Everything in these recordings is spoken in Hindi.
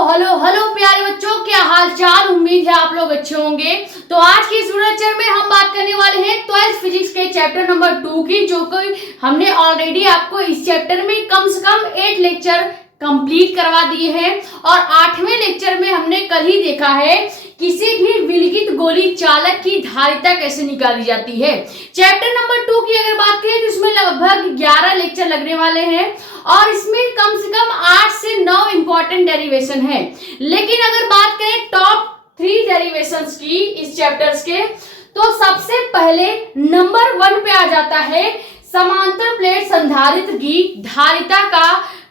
हेलो हेलो प्यारे बच्चों, क्या हाल चाल। उम्मीद है आप लोग अच्छे होंगे। तो आज की इस वीडियो लेक्चर में हम बात करने वाले हैं 12th फिजिक्स के चैप्टर नंबर 2 की, जो कि हमने ऑलरेडी आपको इस चैप्टर में कम से कम 8 लेक्चर कंप्लीट करवा दिए हैं। और 8वें लेक्चर में हमने कल ही देखा है किसी भी विलगित गोली चालक की धारिता कैसे निकाली जाती है। चैप्टर नंबर 2 की अगर बात करें तो इसमें लगभग 11 लेक्चर लगने वाले हैं और इसमें कम से कम 8 से 9 इंपॉर्टेंट डेरिवेशन है। लेकिन अगर बात करें टॉप 3 डेरिवेशंस की इस चैप्टर्स के, तो सबसे पहले नंबर 1 पे आ जाता है समांतर प्लेट संधारित्र की धारिता का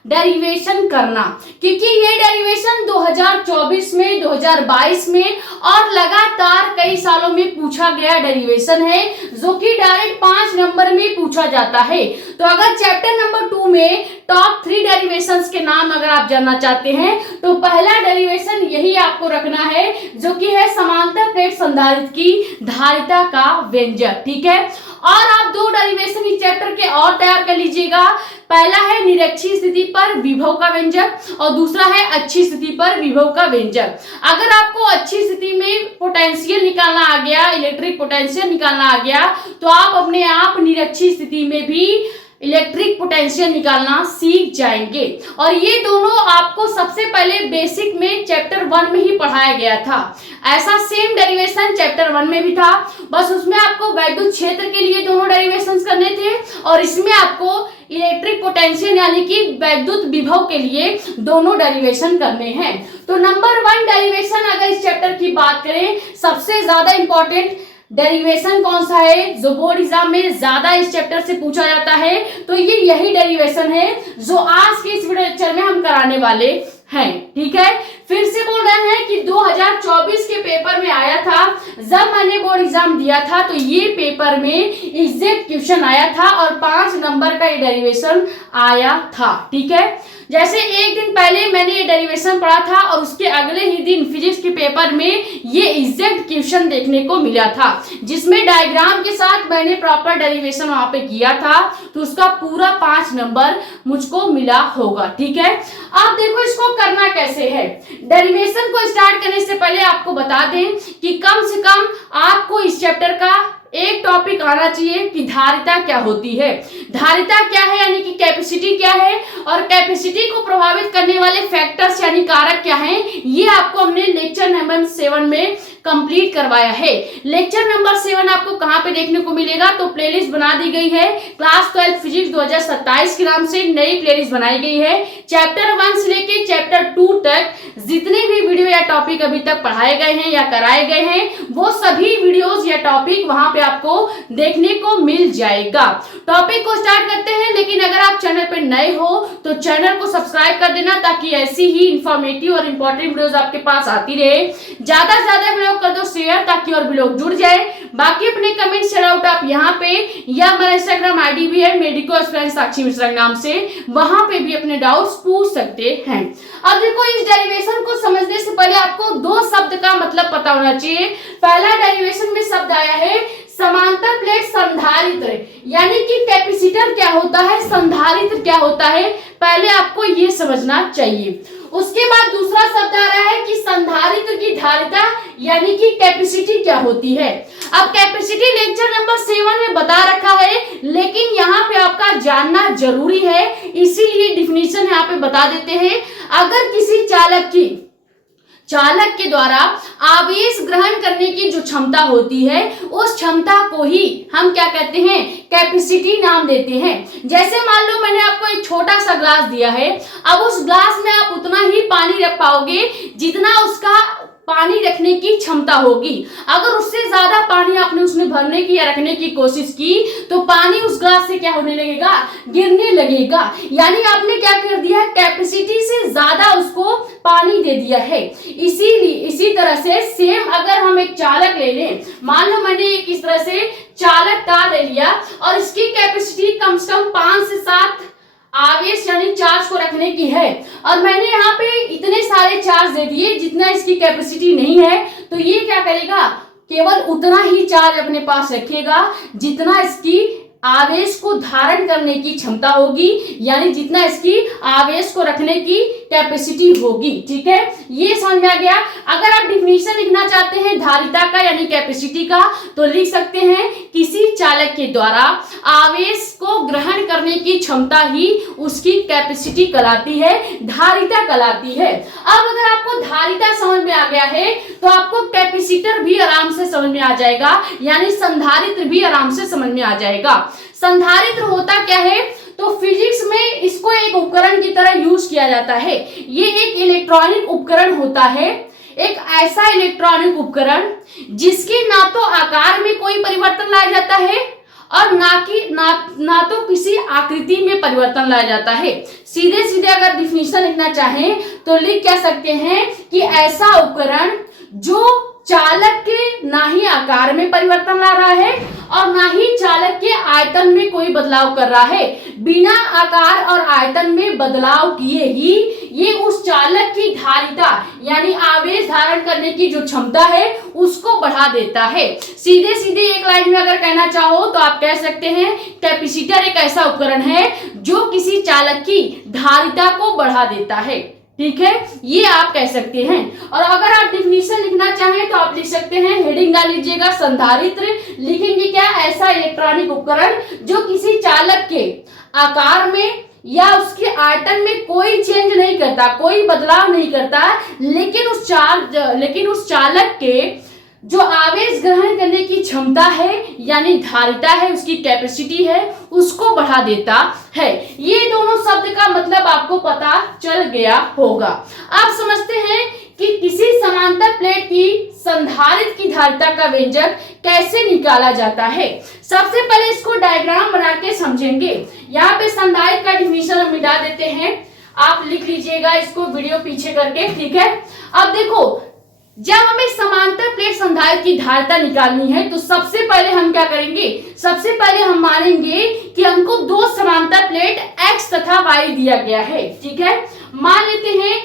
डेरिवेशन करना, क्योंकि ये डेरिवेशन 2024 में, 2022 में और लगातार कई सालों में पूछा गया डेरिवेशन है, जो कि डायरेक्ट 5 नंबर में पूछा जाता है। तो अगर चैप्टर नंबर 2 में टॉप 3 डेरिवेशंस के नाम अगर आप जानना चाहते हैं तो पहला डेरिवेशन यही आपको रखना है, जो कि है समांतर प्लेट संधारित्र की धारिता का व्यंजक। ठीक है, और आप 2 डेरिवेशन इस चैप्टर के और तैयार कर लीजिएगा। पहला है निरक्षीय स्थिति पर विभव का व्यंजक और दूसरा है अच्छी स्थिति पर विभव का व्यंजक। अगर आपको अच्छी स्थिति में पोटेंशियल निकालना आ गया, इलेक्ट्रिक पोटेंशियल निकालना आ गया, तो आप अपने आप निरक्षीय स्थिति में भी इलेक्ट्रिक पोटेंशियल निकालना सीख जाएंगे। और ये दोनों आपको सबसे पहले बेसिक में चैप्टर 1 में ही पढ़ाया गया था। ऐसा सेम डेरिवेशन चैप्टर 1 में भी था, बस उसमें आपको वैद्युत क्षेत्र के लिए दोनों डेरिवेशंस करने थे और इसमें आपको इलेक्ट्रिक पोटेंशियल यानी कि वैद्युत विभव के लिए दोनों डेरिवेशन करने हैं। तो नंबर 1 डेरिवेशन अगर इस चैप्टर की बात करें, सबसे ज्यादा इंपॉर्टेंट डेरिवेशन कौन सा है जो बोर्ड एग्जाम में ज्यादा इस चैप्टर से पूछा जाता है, तो ये यही डेरिवेशन है जो आज के इस वीडियो लेक्चर में हम कराने वाले हैं। ठीक है, फिर से बोल रहे हैं कि 2024 के पेपर में आया था, जब मैंने बोर्ड एग्जाम दिया था तो ये पेपर में एग्जैक्ट क्वेश्चन आया था और 5 नंबर का ये डेरिवेशन आया था। ठीक है, जैसे एक दिन पहले मैंने ये डेरिवेशन पढ़ा था और उसके अगले ही दिन फिजिक्स के पेपर में ये एग्जैक्ट क्वेश्चन देखने को मिला था, जिसमें डायग्राम के साथ मैंने प्रॉपर डेरिवेशन वहां पे किया था, तो उसका पूरा 5 नंबर मुझको मिला होगा। ठीक है, अब देखो इसको करना कैसे है। डेरिवेशन को स्टार्ट करने से पहले आपको बता दें कि कम से कम आपको इस चैप्टर का एक टॉपिक आना चाहिए कि धारिता क्या होती है। धारिता क्या है यानी कि कैपेसिटी क्या है, और कैपेसिटी को प्रभावित करने वाले फैक्टर्स यानी कारक क्या हैं, ये आपको हमने लेक्चर नंबर 7 में कंप्लीट करवाया है। लेक्चर नंबर 7 आपको कहां पे देखने को मिलेगा, तो प्लेलिस्ट बना दी गई है, क्लास 12 फिजिक्स 2027 के नाम से नई प्लेलिस्ट बनाई गई है। चैप्टर 1 से लेके चैप्टर 2 तक जितने भी वीडियो या टॉपिक अभी तक पढ़ाए गए हैं या कराए गए हैं, वो सभी वीडियोस या टॉपिक वहां पे आपको देखने को मिल जाएगा। टॉपिक को स्टार्ट करते हैं, लेकिन अगर आप चैनल पे नए हो तो चैनल को सब्सक्राइब कर देना, ताकि ऐसी ही इंफॉर्मेटिव और इंपॉर्टेंट वीडियोस आपके पास आती रहे। ज्यादा से ज्यादा वीडियो कर दो शेयर, ताकि और भी लोग जुड़ जाए। बाकी अपने कमेंट शेयर आउट आप यहाँ पे, या मेरा इंस्टाग्राम आईडी भी है मेडिको स्टूडेंट साक्षी मिश्रा नाम से, वहां पे भी अपने डाउट्स पूछ सकते हैं। अब देखो, इस डेरिवेशन को समझने से पहले आपको 2 शब्द का मतलब पता होना चाहिए। पहला डेरिवेशन में शब्द आया है समांतर प्लेट संधारित्र, यानी कि कैपेसिटर क्या होता है, संधारित्र क्या होता है, पहले आपको ये समझना चाहिए। उसके बाद दूसरा शब्द आ रहा है कि संधारित्र की धारिता यानी कि कैपेसिटी क्या होती है। अब कैपेसिटी लेक्चर नंबर 7 में बता रखा है, लेकिन यहाँ पे आपका जानना जरूरी है, इसीलिए डिफिनीशन यहाँ पे बता देते हैं। अगर किसी चालक के द्वारा आवेश ग्रहण करने की जो क्षमता होती है, उस क्षमता को ही हम क्या कहते हैं, कैपेसिटी नाम देते हैं। जैसे मान लो मैंने आपको एक छोटा सा ग्लास दिया है, अब उस ग्लास में आप उतना ही पानी रख पाओगे जितना उसका पानी रखने की क्षमता होगी। अगर उससे ज्यादा पानी आपने उसमें भरने की या रखने की कोशिश की तो पानी उस ग्लास से क्या होने लगेगा, गिरने लगेगा। यानी आपने क्या कर दिया, कैपेसिटी से ज्यादा उसको पानी दे दिया है। इसीलिए इसी तरह से सेम अगर हम एक चालक ले लें, मान लो मैंने एक इस तरह से चालक तार ले लिया और इसकी कैपेसिटी कम से कम 5 से 7 आवेश यानी चार्ज को रखने की है, और मैंने यहाँ पे इतने सारे चार्ज दे दिए जितना इसकी कैपेसिटी नहीं है, तो ये क्या करेगा, केवल उतना ही चार्ज अपने पास रखेगा जितना इसकी आवेश को धारण करने की क्षमता होगी, यानी जितना इसकी आवेश को रखने की कैपेसिटी होगी। ठीक है, ये समझ में आ गया। अगर आप डिफिनीशन लिखना चाहते हैं धारिता का यानी कैपेसिटी का, तो लिख सकते हैं किसी चालक के द्वारा आवेश को ग्रहण करने की क्षमता ही उसकी कैपेसिटी कहलाती है, धारिता कहलाती है। अब अगर आपको धारिता समझ में आ गया है तो आपको कैपेसिटर भी आराम से समझ में आ जाएगा, यानी संधारित्र भी आराम से समझ में आ जाएगा। संधारित्र होता क्या है, तो फिजिक्स में इसको एक उपकरण की तरह यूज किया जाता है। ये एक इलेक्ट्रॉनिक उपकरण होता है, एक ऐसा इलेक्ट्रॉनिक उपकरण जिसके ना तो आकार में कोई परिवर्तन लाया जाता है और ना तो किसी आकृति में परिवर्तन लाया जाता है। सीधे सीधे अगर डिफिनीशन लिखना चाहें तो लिख क्या सकते हैं कि ऐसा उपकरण जो चालक के ना ही आकार में परिवर्तन ला रहा है और ना ही चालक के आयतन में कोई बदलाव कर रहा है, बिना आकार और आयतन में बदलाव किए ही ये उस चालक की धारिता यानी आवेश धारण करने की जो क्षमता है उसको बढ़ा देता है। सीधे सीधे एक लाइन में अगर कहना चाहो तो आप कह सकते हैं कैपेसिटर एक ऐसा उपकरण है जो किसी चालक की धारिता को बढ़ा देता है। ठीक है, ये आप कह सकते हैं। और अगर आप डिफिनीशन लिखना चाहें तो आप लिख सकते हैं, हेडिंग डाल लीजिएगा संधारित्र, लिखेंगे क्या, ऐसा इलेक्ट्रॉनिक उपकरण जो किसी चालक के आकार में या उसके आयतन में कोई चेंज नहीं करता, कोई बदलाव नहीं करता, लेकिन उस चालक के जो आवेश ग्रहण करने की क्षमता है यानी धारिता है, उसकी कैपेसिटी है, उसको बढ़ा देता है। ये दोनों शब्द का मतलब आपको पता चल गया होगा। आप समझते हैं कि किसी समांतर प्लेट की संधारित्र की धारिता का व्यंजक कैसे निकाला जाता है। सबसे पहले इसको डायग्राम बना के समझेंगे। यहाँ पे संधारित्र का डिफिनीशन हम मिटा देते हैं, आप लिख लीजिएगा इसको वीडियो पीछे करके। ठीक है, अब देखो, जब हमें समांतर प्लेट संधारित्र की धारिता निकालनी है तो सबसे पहले हम क्या करेंगे, सबसे पहले हम मानेंगे कि हमको दो समांतर प्लेट x तथा y दिया गया है। ठीक है, मान लेते हैं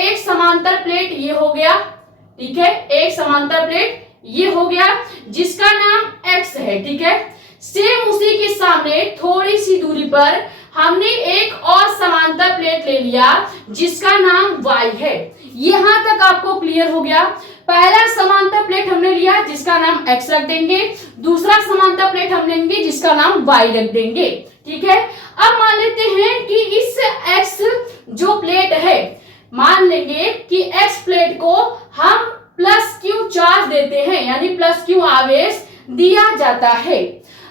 एक समांतर प्लेट ये हो गया। ठीक है, एक समांतर प्लेट ये हो गया जिसका नाम x है। ठीक है, सेम उसी के सामने थोड़ी सी दूरी पर हमने एक और समांतर प्लेट ले लिया जिसका नाम y है। यहां तक आपको क्लियर हो गया। पहला समांतर प्लेट हमने लिया जिसका नाम x रख देंगे, दूसरा समांतर प्लेट हम लेंगे जिसका नाम y रख देंगे। ठीक है, अब मान लेते हैं कि इस x जो प्लेट है, मान लेंगे कि x प्लेट को हम प्लस q चार्ज देते हैं, यानी प्लस q आवेश दिया जाता है।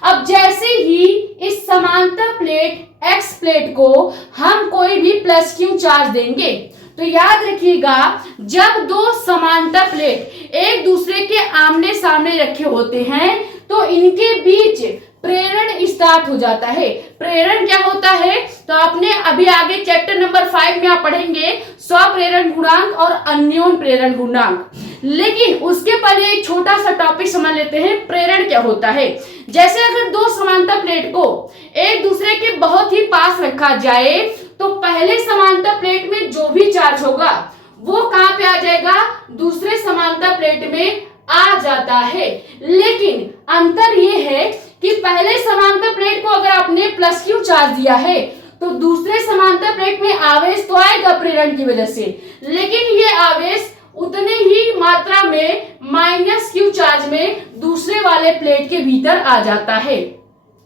अब जैसे ही इस समांतर प्लेट x प्लेट को हम कोई भी प्लस q चार्ज देंगे तो याद रखिएगा, जब दो समांतर प्लेट एक दूसरे के आमने सामने रखे होते हैं तो इनके बीच प्रेरण स्टार्ट हो जाता है। प्रेरण क्या होता है तो आपने अभी आगे चैप्टर नंबर 5 में आप पढ़ेंगे स्वप्रेरण गुणांक और अन्योन प्रेरण गुणांक। लेकिन उसके पहले एक छोटा सा टॉपिक समझ लेते हैं, प्रेरण क्या होता है। जैसे अगर दो समांतर प्लेट को एक दूसरे के बहुत ही पास रखा जाए तो पहले समांतर प्लेट में जो भी चार्ज होगा वो कहां पे आ जाएगा, दूसरे समांतर प्लेट में आ जाता है। लेकिन अंतर ये है कि पहले समांतर प्लेट को अगर आपने प्लस q चार्ज दिया है तो दूसरे समांतर प्लेट में आवेश तो आएगा प्रेरण की वजह से, लेकिन ये आवेश उतने ही मात्रा में माइनस q चार्ज में दूसरे वाले प्लेट के भीतर आ जाता है।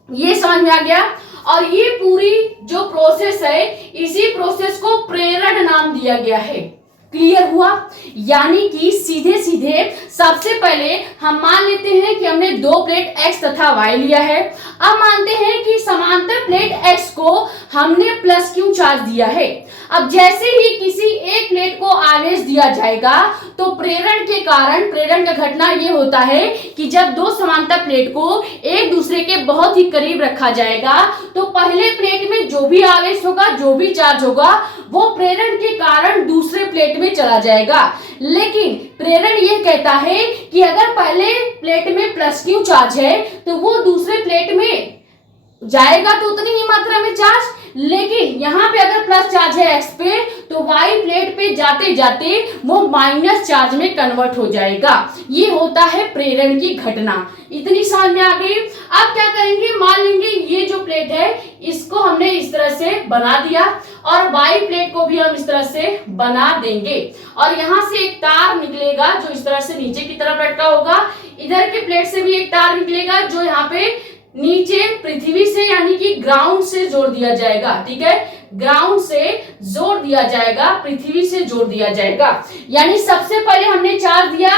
ये समझ में आ गया। और ये पूरी जो प्रोसेस है, इसी प्रोसेस को प्रेरण नाम दिया गया है। क्लियर हुआ, यानी कि सीधे सीधे सबसे पहले हम मान लेते हैं कि हमने दो प्लेट x तथा y लिया है। अब मानते हैं कि समांतर प्लेट x को हमने प्लस q चार्ज दिया है। अब जैसे ही किसी एक प्लेट को आवेश दिया जाएगा तो प्रेरण के कारण, प्रेरण का घटना ये होता है कि जब दो समांतर प्लेट को एक दूसरे के बहुत ही करीब रखा जाएगा तो पहले प्लेट में जो भी आवेश होगा, जो भी चार्ज होगा, वो प्रेरण के कारण दूसरे प्लेट में चला जाएगा। लेकिन प्रेरण यह कहता है कि अगर पहले प्लेट में प्लस q चार्ज है तो वो दूसरे प्लेट में जाएगा तो उतनी ही मात्रा में चार्ज, लेकिन यहाँ पे अगर प्लस चार्ज है एक्स पे तो वाई प्लेट पे जाते जाते वो माइनस चार्ज में कन्वर्ट हो जाएगा। ये होता है प्रेरण की घटना। इतनी समझ में आ गई। अब क्या करेंगे, मान लेंगे ये जो प्लेट है इसको हमने इस तरह से बना दिया और वाई प्लेट को भी हम इस तरह से बना देंगे और यहाँ से एक तार निकलेगा जो इस तरह से नीचे की तरफ लटका होगा। इधर के प्लेट से भी एक तार निकलेगा जो यहाँ पे नीचे पृथ्वी से यानी कि ग्राउंड से जोड़ दिया जाएगा। ठीक है, ग्राउंड से जोड़ दिया जाएगा, पृथ्वी से जोड़ दिया जाएगा। यानी सबसे पहले हमने चार्ज दिया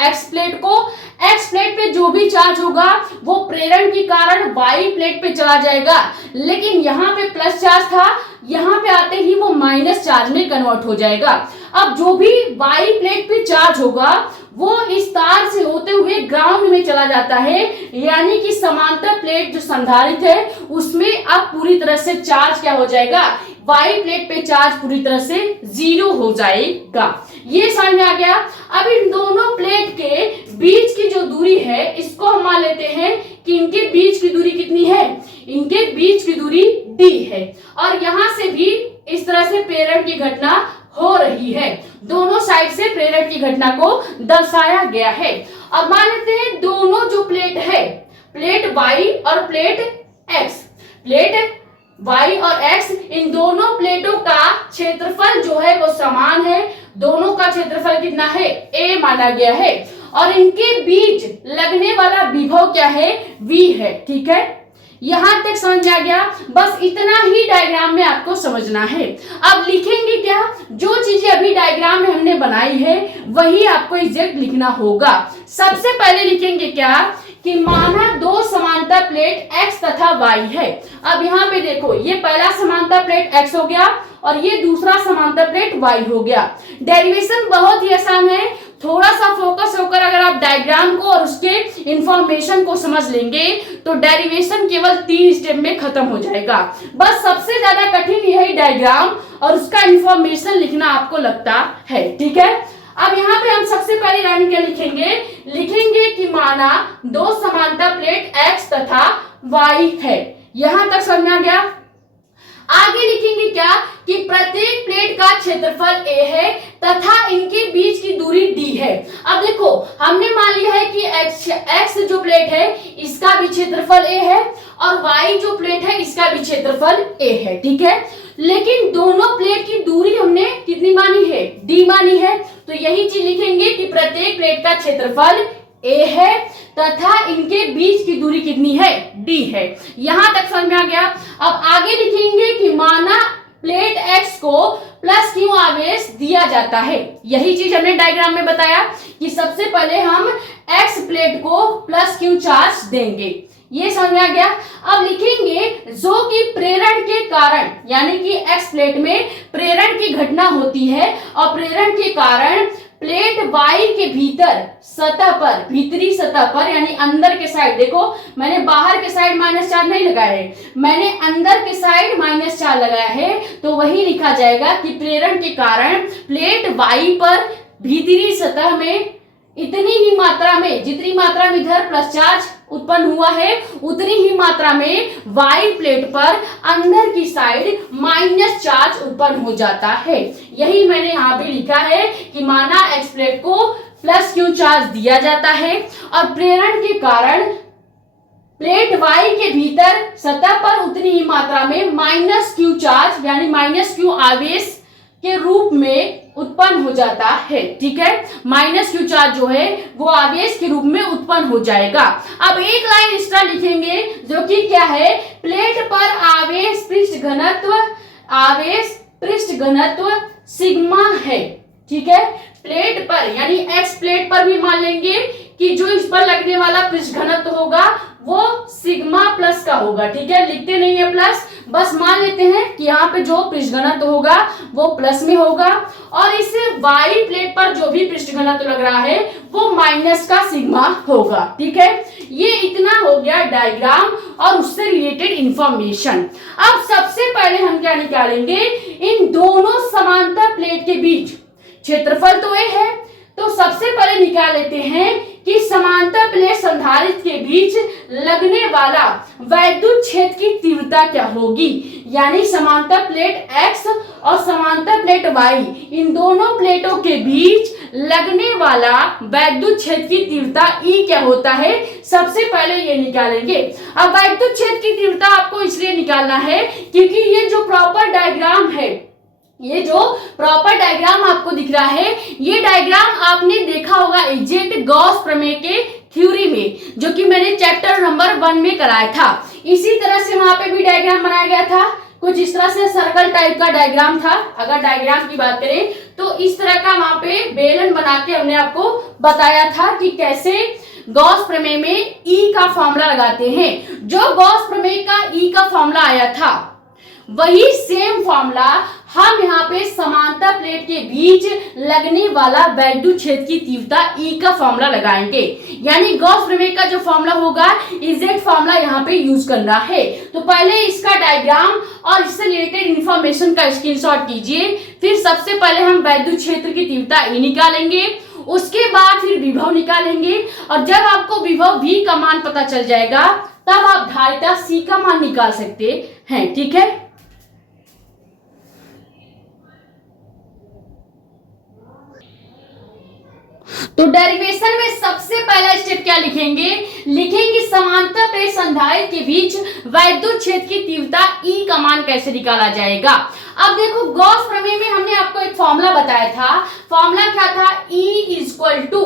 एक्स प्लेट को, एक्स प्लेट पे जो भी चार्ज होगा वो प्रेरण के कारण वाई प्लेट पे चला जाएगा, लेकिन यहाँ पे प्लस चार्ज था, यहाँ पे आते ही वो माइनस चार्ज में कन्वर्ट हो जाएगा। अब जो भी वाई प्लेट पे चार्ज होगा वो इस तार से होते हुए ग्राउंड में चला जाता है, यानी कि समांतर प्लेट जो संधारित है उसमें अब पूरी तरह से चार्ज क्या हो जाएगा, वाई प्लेट पे चार्ज पूरी तरह से 0 हो जाएगा। ये समझ में आ गया। अब इन दोनों प्लेट के बीच की जो दूरी है इसको हम मान लेते हैं कि इनके बीच की दूरी कितनी है, इनके बीच की दूरी d है और यहां से भी इस तरह से प्रेरण की घटना हो रही है। दोनों साइड से प्रेरण की घटना को दर्शाया गया है। अब मान लेते हैं दोनों जो प्लेट है, प्लेट y और प्लेट x, प्लेट y और x, इन दोनों प्लेटों का क्षेत्रफल जो है वो समान है। दोनों का क्षेत्रफल कितना है, a माना गया है और इनके बीच लगने वाला विभव क्या है, v है। ठीक है, यहां तक समझ आ गया। बस इतना ही डायग्राम में आपको समझना है। अब लिखेंगे क्या, जो चीजें अभी डायग्राम में हमने बनाई है वही आपको एग्जैक्ट लिखना होगा। सबसे पहले लिखेंगे क्या कि माना दो समांतर प्लेट x तथा y है। अब यहाँ पे देखो, ये पहला समांतर प्लेट x हो गया और ये दूसरा समांतर प्लेट y हो गया। डेरिवेशन बहुत ही आसान है, थोड़ा सा फोकस होकर अगर आप डायग्राम को और उसके इंफॉर्मेशन को समझ लेंगे तो डेरिवेशन केवल 3 स्टेप में खत्म हो जाएगा। बस सबसे ज्यादा कठिन यही डायग्राम और उसका इंफॉर्मेशन लिखना आपको लगता है। ठीक है, अब यहाँ पे हम सबसे पहले यानी क्या लिखेंगे, लिखेंगे कि माना दो समांतर प्लेट x तथा y है। यहां तक समझ में आ गया। आगे लिखेंगे क्या कि प्रत्येक प्लेट का क्षेत्रफल a है तथा इनके बीच की दूरी d है। अब देखो, हमने मान लिया है कि x जो प्लेट है इसका भी क्षेत्रफल a है और y जो प्लेट है इसका भी क्षेत्रफल a है। ठीक है, लेकिन दोनों प्लेट की दूरी हमने कितनी मानी है, d मानी है। तो यही चीज लिखेंगे कि प्रत्येक प्लेट का क्षेत्रफल a है तथा इनके बीच की दूरी कितनी है, d है। यहां तक समझ में आ गया। अब आगे लिखेंगे कि माना प्लेट x को प्लस q आवेश दिया जाता है। यही चीज हमने डायग्राम में बताया कि सबसे पहले हम x प्लेट को प्लस q चार्ज देंगे। ये समझ में आ गया। अब लिखेंगे जो कि प्रेरण के कारण, यानी कि x प्लेट में प्रेरण की घटना होती है और प्रेरण के कारण प्लेट y के भीतर सतह पर, भीतरी सतह पर यानी अंदर के साइड, देखो मैंने बाहर के साइड माइनस चार्ज नहीं लगाया है, मैंने अंदर के साइड माइनस चार्ज लगाया है। तो वही लिखा जाएगा कि प्रेरण के कारण प्लेट y पर भीतरी सतह में इतनी ही मात्रा में, जितनी मात्रा में इधर प्लस चार्ज उत्पन्न हुआ है उतनी ही मात्रा में वाई प्लेट पर अंदर की साइड माइनस चार्ज उत्पन्न हो जाता है। यही मैंने यहाँ पे लिखा है कि माना एक्स प्लेट को प्लस क्यू चार्ज दिया जाता है और प्रेरण के कारण प्लेट y के भीतर सतह पर उतनी ही मात्रा में माइनस क्यू चार्ज यानी माइनस क्यू आवेश के रूप में उत्पन्न हो जाता है। ठीक है, माइनस क्यू चार्ज जो है वो आवेश के रूप में उत्पन्न हो जाएगा। अब एक लाइन एक्स्ट्रा लिखेंगे जो कि क्या है, प्लेट पर आवेश पृष्ठ घनत्व सिग्मा है। ठीक है, प्लेट पर यानी एक्स प्लेट पर भी मान लेंगे कि जो इस पर लगने वाला पृष्ठ घनत्व होगा वो सिग्मा प्लस का होगा। ठीक है, लिखते नहीं है प्लस, बस मान लेते हैं कि यहाँ पे जो पृष्ठ घनत्व होगा वो प्लस में होगा और इस वाई प्लेट पर जो भी पृष्ठ घनत्व लग रहा है वो माइनस का सिग्मा होगा। ठीक है, ये इतना हो गया डायग्राम और उससे रिलेटेड इंफॉर्मेशन। अब सबसे पहले हम क्या निकालेंगे, इन दोनों समांतर प्लेट के बीच क्षेत्रफल तो ए है, तो सबसे पहले निकाल लेते हैं कि समांतर प्लेट संधारित्र के बीच लगने वाला वैद्युत क्षेत्र की तीव्रता क्या होगी। यानी समांतर प्लेट X और समांतर प्लेट Y, इन दोनों प्लेटों के बीच लगने वाला वैद्युत क्षेत्र की तीव्रता E क्या होता है, सबसे पहले ये निकालेंगे। अब वैद्युत क्षेत्र की तीव्रता आपको इसलिए निकालना है क्योंकि ये जो प्रॉपर डायग्राम है, ये जो प्रॉपर डायग्राम आपको दिख रहा है, ये डायग्राम आपने देखा होगा एग्जैक्ट गॉस प्रमेय के थ्योरी में, जो कि मैंने चैप्टर नंबर 1 में कराया था। इसी तरह से वहां पे भी डायग्राम बनाया गया था, कुछ इस तरह से सर्कल टाइप का डायग्राम था। अगर डायग्राम की बात करें तो इस तरह का वहां पे बेलन बना के हमने आपको बताया था कि कैसे गॉस प्रमेय में E का फॉर्मूला लगाते हैं। जो गॉस प्रमेय का E का फॉर्मूला आया था, वही सेम फॉर्मूला हम यहाँ पे समांतर प्लेट के बीच लगने वाला वैद्युत क्षेत्र की तीव्रता E का फॉर्मूला लगाएंगे। यानी गॉस प्रमेय का जो फॉर्मूला होगा, एग्जैक्ट फॉर्मूला यहाँ पे यूज करना है। तो पहले इसका डायग्राम और इससे रिलेटेड इंफॉर्मेशन का स्क्रीनशॉट कीजिए। फिर सबसे पहले हम वैद्युत क्षेत्र की तीव्रता E निकालेंगे, उसके बाद फिर विभव निकालेंगे, और जब आपको विभव V का मान पता चल जाएगा तब आप धारिता C का मान निकाल सकते हैं। ठीक है, तो डेरिवेशन में सबसे पहला स्टेप क्या लिखेंगे, लिखेंगे समांतर प्लेट संधारित्र के बीच वैद्युत क्षेत्र की तीव्रता E का मान कैसे निकाला जाएगा। अब देखो, गॉस प्रमेय में हमने आपको एक फॉर्मूला बताया था। फॉर्मूला क्या था, E इक्वल टू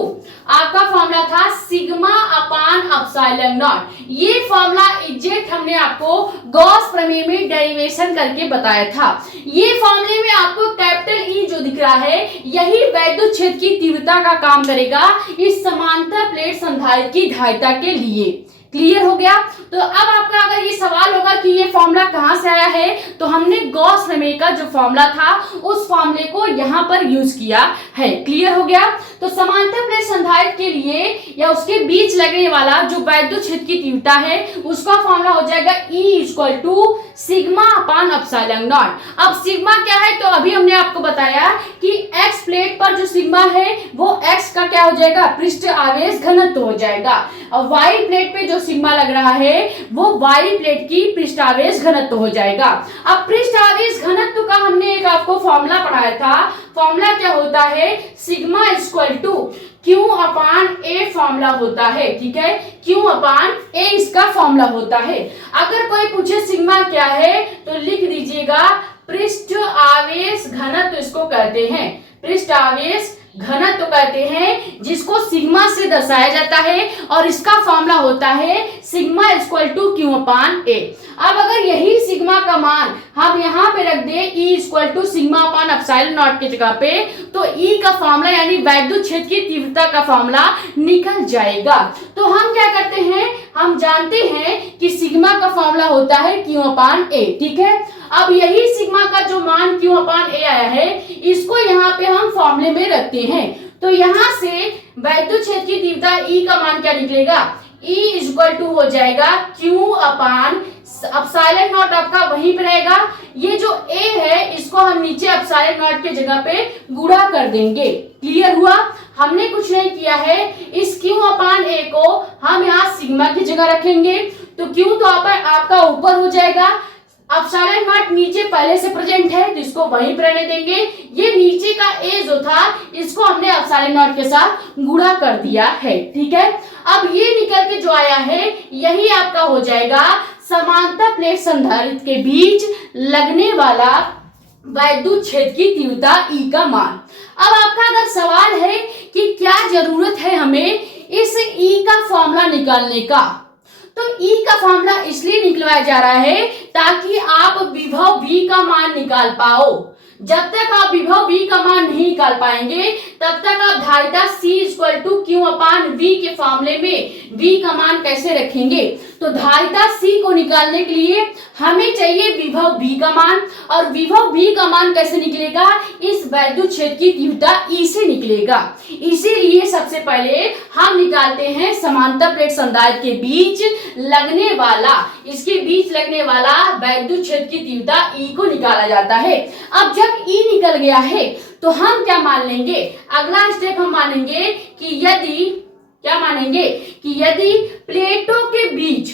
आपका फॉर्मूला था सिग्मा अपान एप्सिलॉन नॉट। ये फॉर्मूला एग्जैक्ट हमने आपको गॉस प्रमेय में डेरिवेशन करके बताया था। ये फॉर्मूले में आपको कैपिटल E जो दिख रहा है, यही वैद्युत क्षेत्र की तीव्रता का काम करेगा इस समांतर प्लेट संधारित्र की धारिता के लिए। क्लियर हो गया। तो अब आपका अगर ये सवाल होगा कि ये फॉर्मूला कहां से आया है, तो हमने गॉस प्रमेय का जो फॉर्मूला था उस फॉर्मूले को यहां पर यूज किया है। क्लियर हो गया। तो समांतर प्लेट संधारित्र के लिए या उसके बीच लगने वाला जो वैद्युत क्षेत्र की तीव्रता है, उसका फॉर्मूला हो जाएगा E equal to sigma upon epsilon not. अब सिग्मा क्या है, तो अभी हमने आपको बताया कि X प्लेट पर जो सिग्मा है वो X का क्या हो जाएगा, पृष्ठ आवेश घनत्व हो जाएगा, और Y प्लेट पे जो सिग्मा लग रहा है वो Y प्लेट की पृष्ठ आवेश घनत्व हो जाएगा। अब पृष्ठ आवेश घनत्व का हमने एक आपको फॉर्मूला पढ़ाया था। फॉर्मूला क्या होता है, sigma equal to Q upon A formula होता है। ठीक है, Q अपान A इसका फॉर्मूला होता है। अगर कोई पूछे सिग्मा क्या है, तो लिख दीजिएगा पृष्ठ आवेश घनत्व इसको कहते हैं। पृष्ठ आवेश घनत्व कहते हैं, जिसको सिग्मा से दर्शाया जाता है, और इसका फॉर्मूला होता है sigma equal to Q upon A। अब अगर यही सिग्मा का मान हम यहाँ पे रख दें E equal to sigma upon epsilon not की जगह पे, तो E का फॉर्मूला यानी वैद्युत क्षेत्र की तीव्रता का फॉर्मूला निकल जाएगा। तो हम क्या करते हैं, हम जानते हैं कि सिग्मा का फॉर्मूला होता है Q अपान A। ठीक है, अब यही सिग्मा का जो मान Q अपान A आया है, इसको यहाँ पे हम फॉर्मूले में रखते हैं। तो यहाँ से वैद्युत क्षेत्र की तीव्रता E का मान क्या निकलेगा, E इक्वल टू हो जाएगा Q अपान एप्सिलॉन नॉट आपका वहीं पे रहेगा। ये जो A है इसको हम नीचे एप्सिलॉन नॉट के जगह पे गुणा कर देंगे। क्लियर हुआ। हमने कुछ नहीं किया है, इस Q अपान A को हम यहाँ सिग्मा की जगह रखेंगे, तो Q तो आपका ऊपर हो जाएगा, एप्सिलॉन नॉट नीचे पहले से प्रेजेंट है तो इसको वहीं पर रहने देंगे। ये नीचे का A जो था इसको हमने एप्सिलॉन नॉट के साथ गुणा कर दिया है। ठीक है, अब ये निकल के जो आया है यही आपका हो जाएगा समांतर प्लेट संधारित्र के बीच लगने वाला वैद्युत क्षेत्र की तीव्रता E का मान। अब आपका अगर सवाल है कि क्या जरूरत है हमें इस E का फॉर्मूला निकालने का, तो E का फॉर्मूला इसलिए निकलवाया जा रहा है ताकि आप विभव V का मान निकाल पाओ। जब तक आप विभव V का मान नहीं निकाल पाएंगे तब तक आप धारिता C equal to Q upon V के फॉर्मूले में V का मान कैसे रखेंगे। तो धारिता C को निकालने के लिए हमें चाहिए विभव V का मान, और विभव V का मान कैसे निकलेगा, इस वैद्युत क्षेत्र की तीव्रता E से निकलेगा। इसीलिए सबसे पहले हम निकालते हैं समांतर प्लेट संधारित्र के बीच लगने वाला, इसके बीच लगने वाला वैद्युत क्षेत्र की तीव्रता E को निकाला जाता है। अब जब E निकल गया है तो हम क्या मान लेंगे, अगला स्टेप हम मानेंगे कि यदि क्या मानेंगे कि यदि प्लेटों के बीच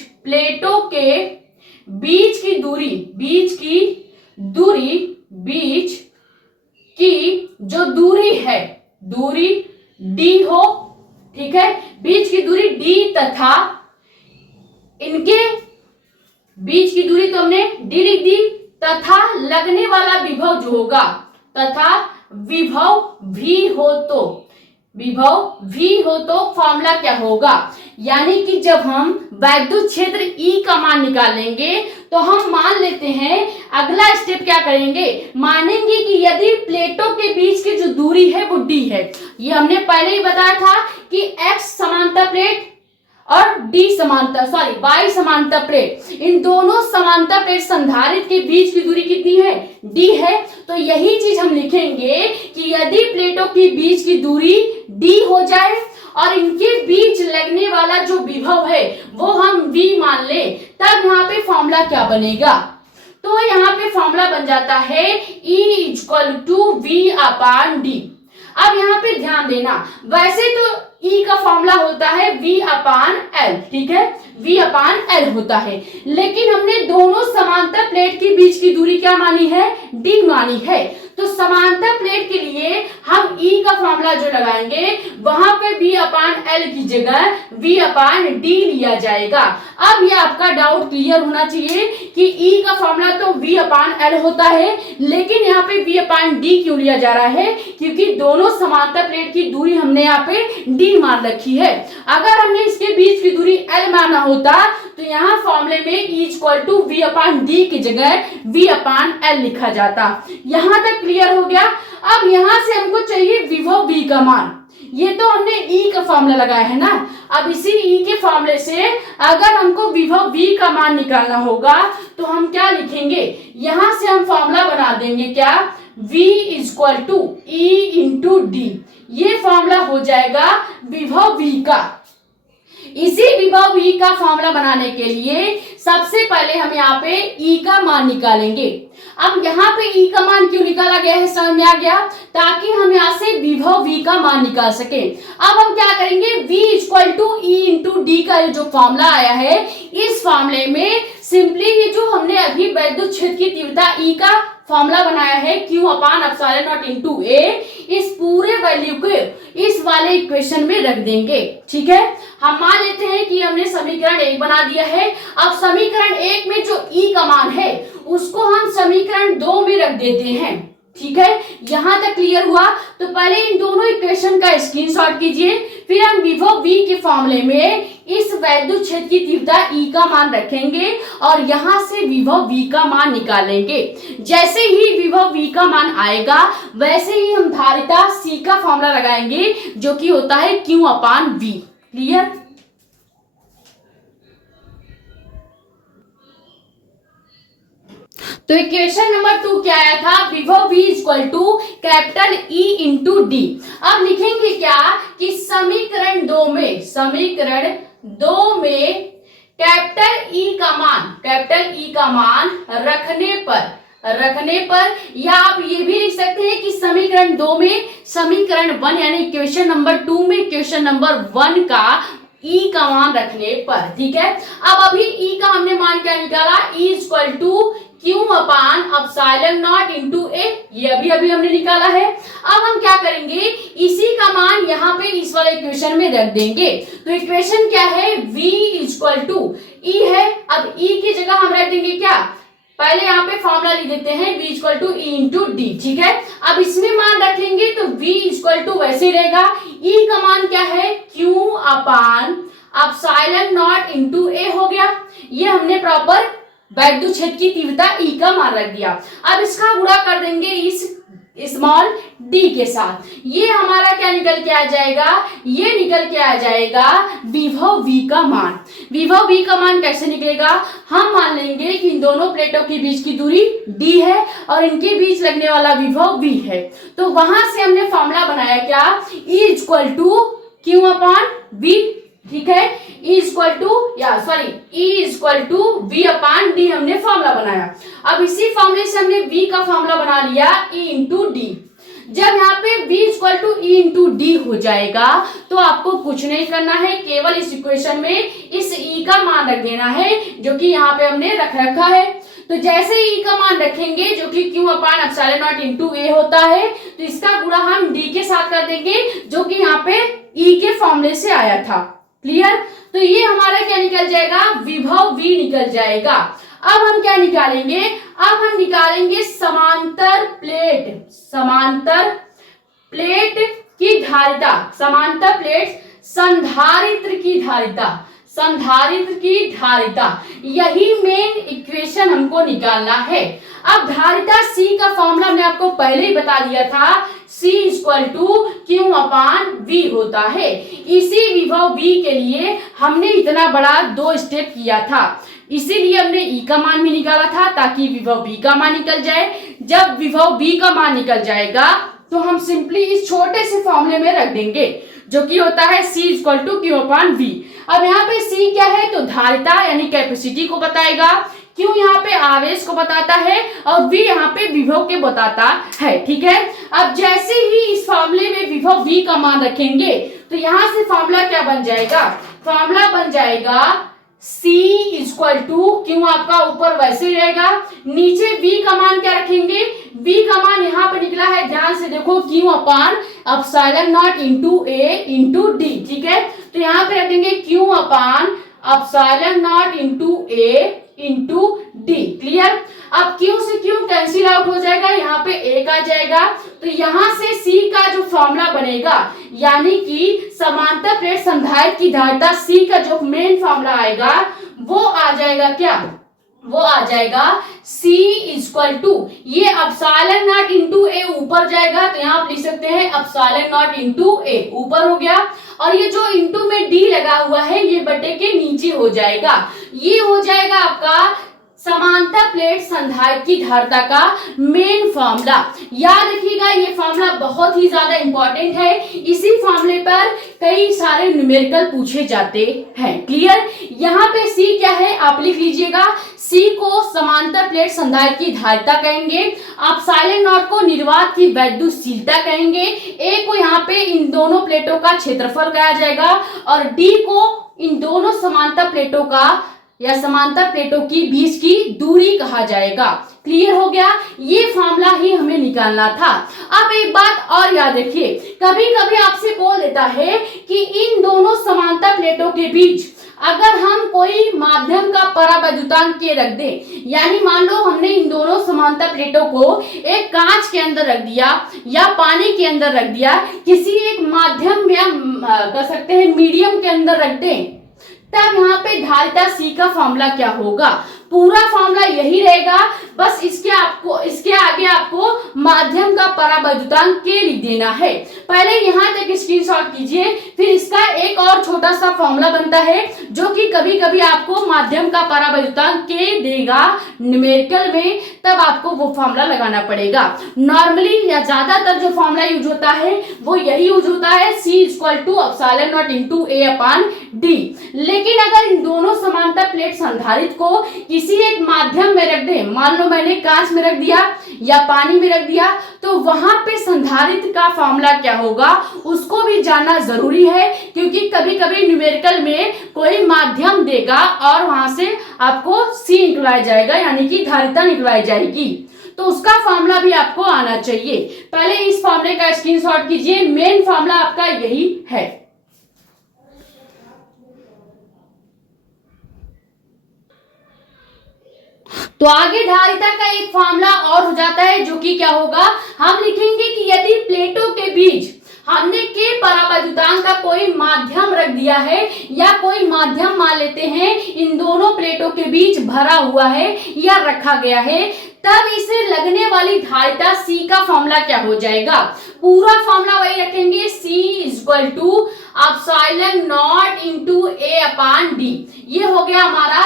की जो दूरी है, दूरी d हो, ठीक है, बीच की दूरी d तथा इनके बीच की दूरी तो हमने d लिख दी, तथा लगने वाला विभव जो होगा, तथा विभव v हो तो फॉर्मूला क्या होगा, यानी कि जब हम वैद्युत क्षेत्र E का मान निकालेंगे तो हम मान लेते हैं, अगला स्टेप क्या करेंगे, मानेंगे कि यदि प्लेटों के बीच की जो दूरी है वो d है। ये हमने पहले ही बताया था कि x समांतर प्लेट और y समांतर प्लेट, इन दोनों समांतर प्लेट संधारित्र के बीच की दूरी कितनी है, d है। तो यही चीज हम लिखेंगे कि यदि प्लेटों के बीच की दूरी d हो जाए और इनके बीच लगने वाला जो विभव है वो हम v मान ले, तब यहाँ पे फॉर्मूला क्या बनेगा, तो यहाँ पे फॉर्मूला बन जाता है E = v/d। अब यहाँ पे ध्यान देना, वैसे तो E का फॉर्मूला होता है v/L, ठीक है, v/L होता है, लेकिन हमने दोनों समांतर प्लेट के बीच की दूरी क्या मानी है, d मानी है। तो समांतर प्लेट के लिए हम E का फॉर्मूला जो लगाएंगे वहां पे v/L की जगह v/d लिया जाएगा। अब ये आपका डाउट क्लियर होना चाहिए कि E का फॉर्मूला तो v/L होता है, लेकिन यहाँ पे v/d क्यों लिया जा रहा है, क्योंकि दोनों समांतर प्लेट की दूरी हमने यहाँ पे d मान रखी है। अगर हमने इसके बीच की दूरी L माना होता तो यहाँ फॉर्मूले में E = v/d की जगह v/L लिखा जाता। यहाँ तक क्लियर हो गया। अब यहाँ से हमको चाहिए विभव v का मान, ये तो हमने E का फॉर्मूला लगाया है ना, अब इसी E के फॉर्मूले से अगर हमको विभव v का मान निकालना होगा तो हम क्या लिखेंगे, यहाँ से हम फॉर्मूला बना देंगे क्या, v = E × d, ये फॉर्मूला हो जाएगा विभव v का। इसी विभव v का फॉर्मूला बनाने के लिए सबसे पहले हम यहाँ पे E का मान निकालेंगे। अब यहाँ पे E का मान क्यों निकाला गया है समझ में आ गया, ताकि हम यहाँ से विभव v का मान निकाल सके। अब हम क्या करेंगे, v = E × d का जो फॉर्मूला आया है, इस फॉर्मूले में सिंपली ये जो हमने अभी वैद्युत क्षेत्र की तीव्रता E का फॉर्मूला बनाया है Q/ε0 × A, इस पूरे वैल्यू को इस वाले इक्वेशन में रख देंगे, ठीक है। हम मान लेते हैं कि हमने समीकरण 1 बना दिया है। अब समीकरण 1 में जो E का मान है उसको हम समीकरण 2 में रख देते हैं, ठीक है। यहां तक क्लियर हुआ। तो पहले इन दोनों इक्वेशन का स्क्रीनशॉट कीजिए, फिर हम विभव v के फॉर्मूले में इस वैद्युत क्षेत्र की तीव्रता E का मान रखेंगे और यहां से विभव v का मान निकालेंगे। जैसे ही विभव v का मान आएगा वैसे ही हम धारिता C का फॉर्मूला लगाएंगे जो कि होता है Q/V। क्लियर। तो इक्वेशन नंबर 2 क्या आया था, विभव v = E × d। अब लिखेंगे क्या कि समीकरण 2 में कैपिटल E का मान रखने पर या आप ये भी लिख सकते हैं कि समीकरण 2 में समीकरण 1 यानी इक्वेशन नंबर 2 में इक्वेशन नंबर 1 का E का मान रखने पर, ठीक है। अब अभी E का हमने मान क्या निकाला, E = Q/ε0 × A, ये अभी हमने निकाला है। अब हम क्या करेंगे, इसी का मान यहाँ पे इस वाले इक्वेशन में रख देंगे। तो इक्वेशन क्या है, v = E है। अब E की जगह हम रख देंगे क्या, पहले यहाँ पे फॉर्मूला लिख देते हैं v = E × d, ठीक है। अब इसमें मान रखेंगे तो v = वैसे ही रहेगा। E का मान क्या है, Q/ε0 × A हो गया। ये हमने प्रॉपर वैद्युत क्षेत्र की तीव्रता E का मान रख दिया। अब इसका गुणा कर देंगे इस स्मॉल d के साथ, ये हमारा क्या निकल के आ जाएगा, ये निकल के आ जाएगा विभव v का मान। विभव v का मान कैसे निकलेगा, हम मान लेंगे कि इन दोनों प्लेटों के बीच की दूरी d है और इनके बीच लगने वाला विभव v है। तो वहां से हमने फॉर्मूला बनाया क्या, E = Q/V, ठीक है। E = V/d हमने फॉर्मूला बनाया। अब इसी फॉर्मूले से हमने v का फॉर्मूला बना लिया E × d। जब यहाँ पे v = E × इंटू डी हो जाएगा। तो आपको कुछ नहीं करना है, केवल इस इक्वेशन में इस ई का मान रख देना है जो कि यहाँ पे हमने रख रखा है। तो जैसे ई का मान रखेंगे जो कि q upon epsilon not into a होता है, तो इसका गुणा हम डी के साथ कर देंगे जो कि यहाँ पे ई के फॉर्मूले से आया था। क्लियर? तो ये हमारा क्या निकल जाएगा, विभव V निकल जाएगा। अब हम क्या निकालेंगे, अब हम निकालेंगे समांतर प्लेट की धारिता, समांतर प्लेट संधारित्र की धारिता, यही मेन इक्वेशन हमको निकालना है। अब धारिता C का फॉर्मूला हमने आपको पहले ही बता दिया था, C equal to Q upon V होता है। इसी विभव V के लिए हमने इतना बड़ा 2 स्टेप किया था, इसीलिए हमने E का मान भी निकाला था ताकि विभव B का मान निकल जाए। जब विभव B का मान निकल जाएगा तो हम सिंपली इस छोटे से फॉर्मूले में रख देंगे जो कि होता है C equal to Q upon V। अब यहाँ पे C क्या है, तो धारिता यानी कैपेसिटी को बताएगा, Q यहाँ पे आवेश को बताता है और V यहाँ पे विभव के बताता है। ठीक है, अब जैसे ही इस फॉर्मूले में विभव V का मान रखेंगे तो यहाँ से फॉर्मूला क्या बन जाएगा, फॉर्मूला बन जाएगा C इक्वल टू क्यू, आपका ऊपर वैसे ही रहेगा, नीचे V का मान क्या रखेंगे, V का मान यहाँ पे निकला है, ध्यान से देखो, Q upon epsilon not into A into D. ठीक है, तो यहाँ पे रखेंगे Q upon epsilon not into A into D. Clear? अब Q से Q कैंसिल आउट हो जाएगा, यहाँ पे एक आ जाएगा, तो यहाँ से C का जो फॉर्मूला बनेगा यानी कि समांतर प्लेट संधारित्र की धारिता C का जो मेन फॉर्मूला आएगा वो आ जाएगा क्या, वो आ जाएगा C इक्वल टू, ये एप्सिलॉन नॉट इंटू ए ऊपर जाएगा तो यहाँ आप लिख सकते हैं एप्सिलॉन नॉट इंटू ए ऊपर हो गया, और ये जो इंटू में डी लगा हुआ है ये बटे के नीचे हो जाएगा। ये हो जाएगा आपका समांतर प्लेट संधारित्र की धारिता का मेन फॉर्मूला। याद रखिएगा ये फॉर्मूला बहुत ही ज्यादा इंपॉर्टेंट है, इसी फॉर्मूले पर कई सारे न्यूमेरिकल पूछे जाते हैं। क्लियर? यहाँ पे C क्या है आप लिख लीजिएगा, C को समांतर प्लेट संधारित्र की धारिता कहेंगे, एप्सिलॉन नॉट को निर्वात की वैद्युतशीलता कहेंगे, A को यहाँ पे इन दोनों प्लेटों का क्षेत्रफल कहा जाएगा और D को इन दोनों समांतर प्लेटों का या समांतर प्लेटों की बीच की दूरी कहा जाएगा। क्लियर हो गया? ये फॉर्मूला ही हमें निकालना था। अब एक बात और याद रखिए, कभी कभी आपसे बोल देता है कि इन दोनों समांतर प्लेटों के बीच अगर हम कोई माध्यम का परावैद्युतांक के रख दें, यानी मान लो हमने इन दोनों समांतर प्लेटों को एक कांच के अंदर रख दिया या पानी के अंदर रख दिया, किसी एक माध्यम या कह सकते हैं मीडियम के अंदर रख दें, तब यहाँ पे धारिता C का फॉर्मूला क्या होगा, पूरा फॉर्मूला यही रहेगा, बस इसके आगे आपको माध्यम का परावैद्युतांक के लिख देना है। पहले यहाँ तक स्क्रीनशॉट कीजिए, फिर इसका एक और छोटा सा फॉर्मूला बनता है जो कि कभी कभी आपको माध्यम का परावैद्युतांक के देगा न्यूमेरिकल में, तब आपको वो फॉर्मूला लगाना पड़ेगा। नॉर्मली या ज्यादातर जो फॉर्मूला यूज होता है वो यही यूज होता है, C equal to epsilon not into A upon D. लेकिन अगर इन दोनों समांतर प्लेट संधारित्र को किसी एक माध्यम में रख दें, मान लो मैंने कांच में रख दिया या पानी में रख दिया, तो वहां पे संधारित्र का फॉर्मूला क्या होगा उसको भी जानना जरूरी है, क्योंकि कभी कभी न्यूमेरिकल में कोई माध्यम देगा और वहां से आपको C निकलाया जाएगा यानी कि धारिता निकलाई जाएगी, तो उसका फॉर्मूला भी आपको आना चाहिए। पहले इस फॉर्मूले का स्क्रीनशॉट कीजिए, मेन फॉर्मूला आपका यही है। तो आगे धारिता का एक फॉर्मूला और हो जाता है जो कि क्या होगा, हम लिखेंगे कि यदि प्लेटों के बीच हमने के परावैद्युतांक का कोई माध्यम रख दिया है या कोई माध्यम मान लेते हैं इन दोनों प्लेटों के बीच भरा हुआ है या रखा गया है, तब इसे लगने वाली धारिता C का फॉर्मूला क्या हो जाएगा, पूरा फॉर्मूला वही रखेंगे, C equal to epsilon not into A upon D. ये हो गया हमारा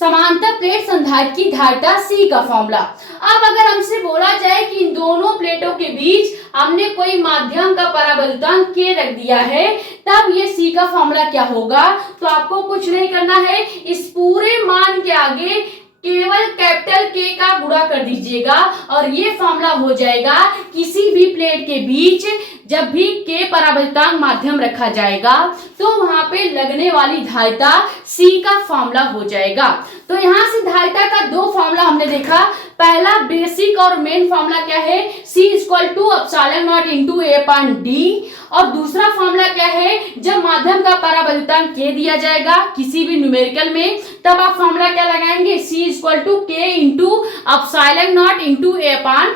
समांतर प्लेट संधारित्र की धारिता C का फॉर्मूला। अब अगर हमसे बोला जाए कि इन दोनों प्लेटों के बीच हमने कोई माध्यम का परावैद्युतांक K रख दिया है, तब ये C का फॉर्मूला क्या होगा, तो आपको कुछ नहीं करना है, इस पूरे मान के आगे केवल कैपिटल K का गुणा कर दीजिएगा और ये फॉर्मूला हो जाएगा, किसी भी प्लेट के बीच जब भी K परावैद्युतांक माध्यम रखा जाएगा तो वहां पे लगने वाली धारिता C का फॉर्मूला हो जाएगा। तो यहाँ से धारिता का दो फॉर्मूला हमने देखा। पहला बेसिक और मेन फॉर्मूला क्या है, C equal to epsilon not into A upon D. और दूसरा फॉर्मूला क्या है, जब माध्यम का परावैद्युतांक K दिया जाएगा किसी भी न्यूमेरिकल में, तब आप फॉर्मूला क्या लगाएंगे, C equal to K into epsilon not into A upon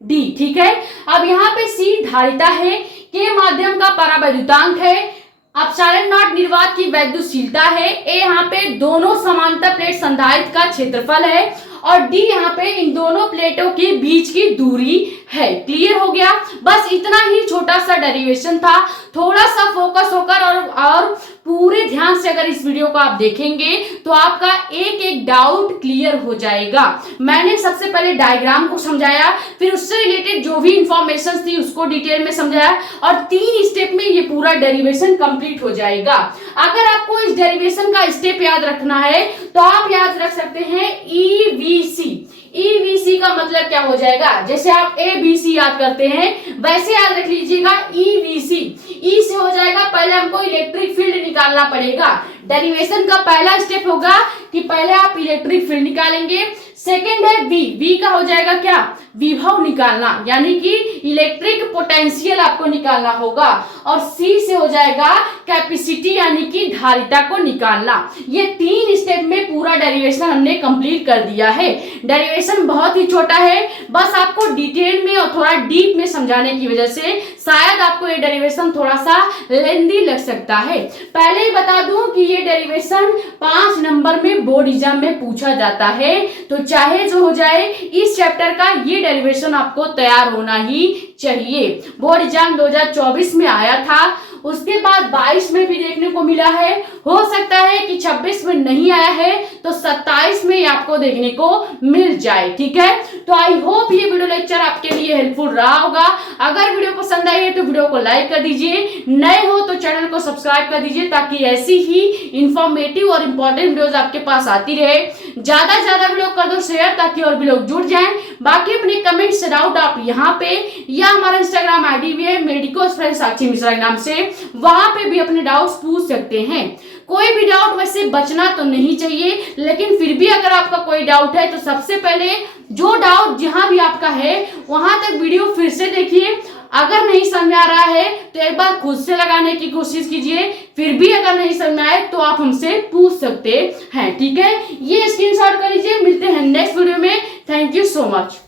D. ठीक है, अब यहाँ पे C धारिता है, K माध्यम का परावैद्युतांक है, एप्सिलॉन नॉट निर्वात की वैद्युशीलता है, ए यहाँ पे दोनों समांतर प्लेट संधारित्र का क्षेत्रफल है और डी यहाँ पे इन दोनों प्लेटों के बीच की दूरी है। क्लियर हो गया। बस इतना ही छोटा सा डेरिवेशन था। थोड़ा सा फोकस होकर और पूरे ध्यान से अगर इस वीडियो को आप देखेंगे तो आपका एक एक डाउट क्लियर हो जाएगा। मैंने सबसे पहले डायग्राम को समझाया, फिर उससे रिलेटेड जो भी इंफॉर्मेशन थी उसको डिटेल में समझाया और 3 स्टेप में ये पूरा डेरिवेशन कंप्लीट हो जाएगा। अगर आपको इस डेरिवेशन का स्टेप याद रखना है तो आप याद रख सकते हैं EVC। EVC का मतलब क्या हो जाएगा, जैसे आप ABC याद करते हैं वैसे याद रख लीजिएगा EVC। E से हो जाएगा, पहले हमको इलेक्ट्रिक फील्ड निकालना पड़ेगा। डेरिवेशन का पहला स्टेप होगा कि पहले आप इलेक्ट्रिक फील्ड निकालेंगे। सेकेंड है V का हो जाएगा क्या, विभव निकालना, यानी कि इलेक्ट्रिक पोटेंशियल आपको निकालना होगा। और C से हो जाएगा कैपेसिटी यानी कि धारिता को निकालना। ये 3 स्टेप में पूरा डेरिवेशन हमने कंप्लीट कर दिया है। डेरिवेशन बहुत ही छोटा है, बस आपको डिटेल में और थोड़ा डीप में समझाने की वजह से शायद आपको ये डेरिवेशन थोड़ा सा लेंदी लग सकता है। पहले ही बता दूं कि ये डेरिवेशन 5 नंबर में बोर्ड एग्जाम में पूछा जाता है, तो चाहे जो हो जाए इस चैप्टर का ये डेरिवेशन आपको तैयार होना ही चाहिए। बोर्ड एग्जाम 2024 में आया था, उसके बाद 22 में भी देखने को मिला है, हो सकता है कि 26 में नहीं आया है तो 27 में आपको देखने को मिल जाए। ठीक है, तो आई होप ये वीडियो लेक्चर आपके लिए हेल्पफुल रहा होगा। अगर वीडियो पसंद आई है तो वीडियो को लाइक कर दीजिए, नए हो तो चैनल को सब्सक्राइब कर दीजिए ताकि ऐसी ही इंफॉर्मेटिव और इंपॉर्टेंट वीडियोस आपके पास आती रहे। ज्यादा से ज्यादा वीडियो कर दो शेयर ताकि और भी लोग जुड़ जाएं। बाकी अपने कमेंट से डाउट आप यहाँ पे या हमारा इंस्टाग्राम आईडी भी है मेडिको फ्रेंड साक्षी मिश्रा के नाम से, वहां पे भी अपने डाउट्स पूछ सकते हैं। कोई भी डाउट वैसे बचना तो नहीं चाहिए, लेकिन फिर भी अगर आपका कोई डाउट है तो सबसे पहले जो डाउट जहां भी आपका है वहां तक वीडियो फिर से देखिए। अगर नहीं समझ आ रहा है तो एक बार खुद से लगाने की कोशिश कीजिए, फिर भी अगर नहीं समझ आए तो आप हमसे पूछ सकते हैं। ठीक है, ये स्क्रीनशॉट कर लीजिए। मिलते हैं नेक्स्ट वीडियो में। Thank you so much.